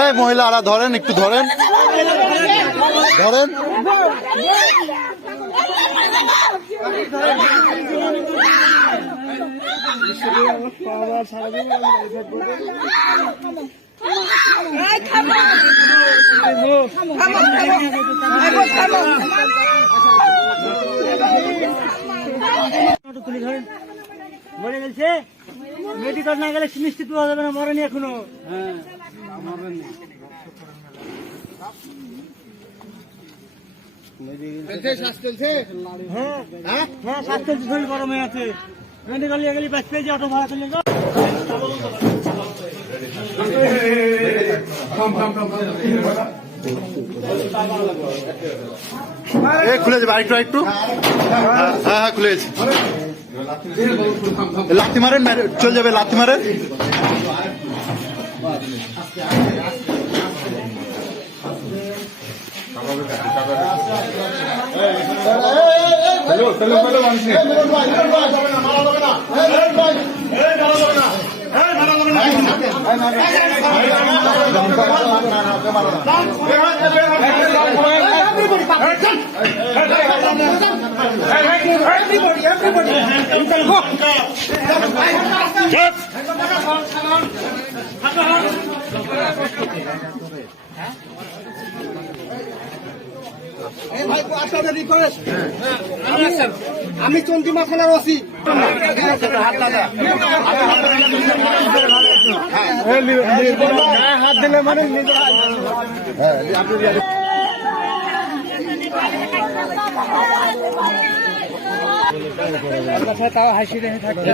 এই মহিলারা ধরেন, একটু ধরেন ধরেন। মরে গেছে, মেডিকেল না গেলে নিশ্চিত পাওয়া যাবে না, মরেনি এখনো। হ্যাঁ শ্বাস চলছে, শরীর গরম হয়ে আছে। মেডিকেল নিয়ে গেলে বাঁচতে যে অটো ভাড়া চলে খুলেছে আরেকটু একটু। হ্যাঁ হ্যাঁ খুলেছে। লাথি মারেন, চলে যাবে, লাথি মারেন। আমি চন্দ্রিমা থানার ওসি। হাত দিলে মানে তাও হাসি রেখে থাকবে।